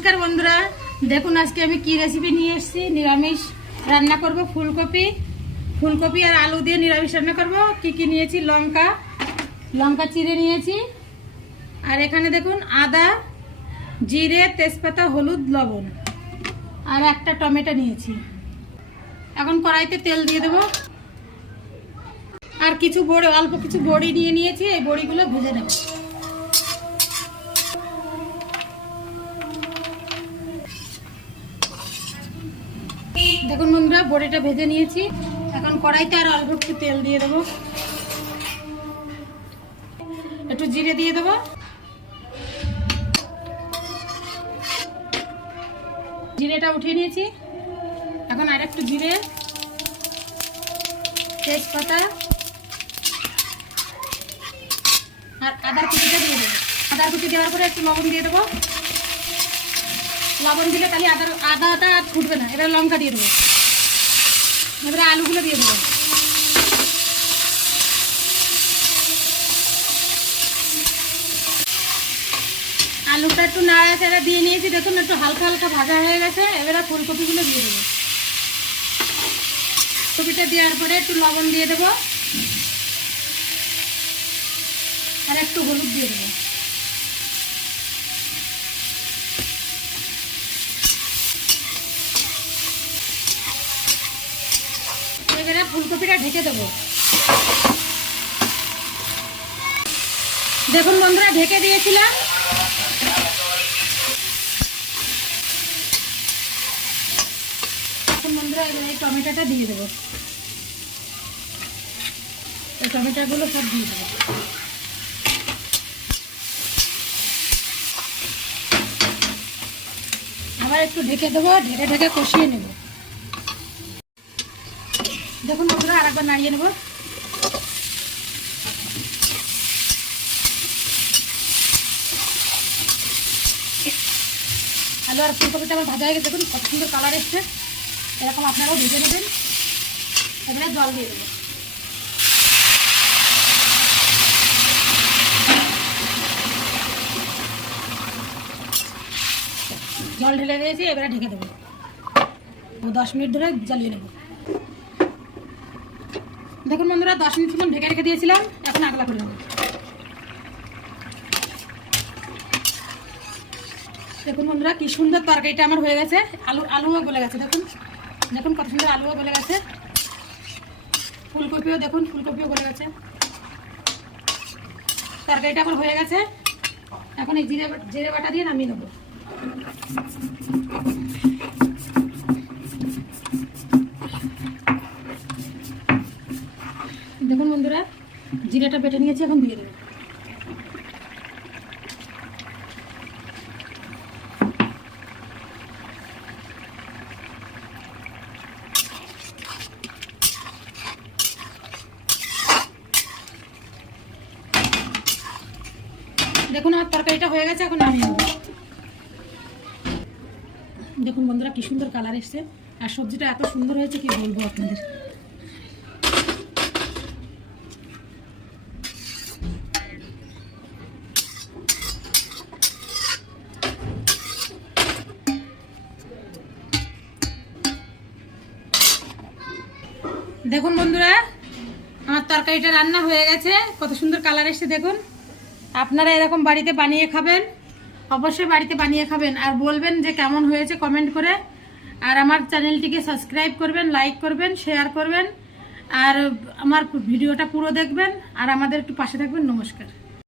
নমস্কার বন্ধুরা। দেখুন, আজকে আমি কি রেসিপি নিয়ে এসেছি? নিরামিষ রান্না করব ফুলকপি। ফুলকপি আর আলু দিয়ে নিরামিষ রান্না করব। কি কি নিয়েছি? লঙ্কা। লঙ্কা চিড়ে নিয়েছি। আর এখানে দেখুন, আদা, জিরে, তেজপাতা, হলুদ, লবণ। আর একটা টমেটো নিয়েছি। এখন কড়াইতে তেল দিয়ে দেবো। আর কিছু বড়ি, অল্প কিছু বড়ি নিয়ে নিয়েছি। এই বড়িগুলো ভেজে নেব। দেখুন বন্ধুরা, বড়িটা ভেজে নিয়েছি। এখন কড়াইতে আর অল্প একটু তেল দিয়ে দেবো। একটু জিরে দিয়ে দেবো। জিরেটা উঠিয়ে নিয়েছি। এখন আর একটু জিরে, তেজপাতা, আর আদার কুচিটা দিয়ে দেবো। আদার কুচি দেওয়ার পরে একটু লবণ দিয়ে দেবো। লবণ দিলে তাহলে আদার আদাটা আর ফুটবে না। এবার লঙ্কা দিয়ে দেবো। এবারে আলুগুলো দিয়ে দেবো। আলুটা একটু নাড়াচাড়া দিয়ে নিয়েছি। দেখুন, একটু হালকা হালকা ভাজা হয়ে গেছে। এবারে ফুলকপিগুলো দিয়ে দেবো। কপিটা দেওয়ার পরে একটু লবণ দিয়ে দেবো। আর একটু হলুদ দিয়ে দেবো। এবারে ফুলকপিটা ঢেকে দেবো। দেখুন বন্ধুরা, ঢেকে দিয়েছিলাম। এখন বন্ধুরা, এবার এই টমেটোটা দিয়ে দেবো। এই টমেটোগুলো সব দিয়ে দেবো। আবার একটু ঢেকে দেবো, ঢেকে ঢেকে কষিয়ে নেব। দেখুন বন্ধুরা, আরেকবার নাড়িয়ে নেব। আলু আর ফুলকপিটা আমার ভাজা হয়ে গেছে। দেখুন কত সুন্দর কালার এসছে। এরকম আপনারাও ভেজে নেবেন। এবারে জল দিয়ে দেবো। জল ঢেলে দিয়েছি, এবারে ঢেকে দেবো। দশ মিনিট ধরে জ্বালিয়ে নেব। দেখুন বন্ধুরা, দশ মিনিট মতন ঢেকে রেখে দিয়েছিলাম, এখন আগলা করে নেব। দেখুন বন্ধুরা, কি সুন্দর তরকারিটা আমার হয়ে গেছে। আলু, আলুও গলে গেছে, দেখুন। দেখুন কত সুন্দর আলুও গলে গেছে। ফুলকপিও দেখুন, ফুলকপিও গলে গেছে। তরকারিটা আমার হয়ে গেছে। এখন এই জিরে জিরে বাটা দিয়ে নামিয়ে নেব। জিরেটা বেটে নিয়েছি, এখন দিয়ে দেবো। দেখুন, আমার তরকারিটা হয়ে গেছে, এখন নেব। দেখুন বন্ধুরা, কি সুন্দর কালার এসছে। আর সবজিটা এত সুন্দর হয়েছে, কি বলব আপনাদের? দেখুন বন্ধুরা, আমার তরকারিটা রান্না হয়ে গেছে। কত সুন্দর কালার এসছে, দেখুন। আপনারা এরকম বাড়িতে বানিয়ে খাবেন, অবশ্যই বাড়িতে বানিয়ে খাবেন। আর বলবেন যে কেমন হয়েছে কমেন্ট করে। আর আমার চ্যানেলটিকে সাবস্ক্রাইব করবেন লাইক করবেন শেয়ার করবেন। আর আমার ভিডিওটা পুরো দেখবেন। আর আমাদের একটু পাশে থাকবেন। নমস্কার।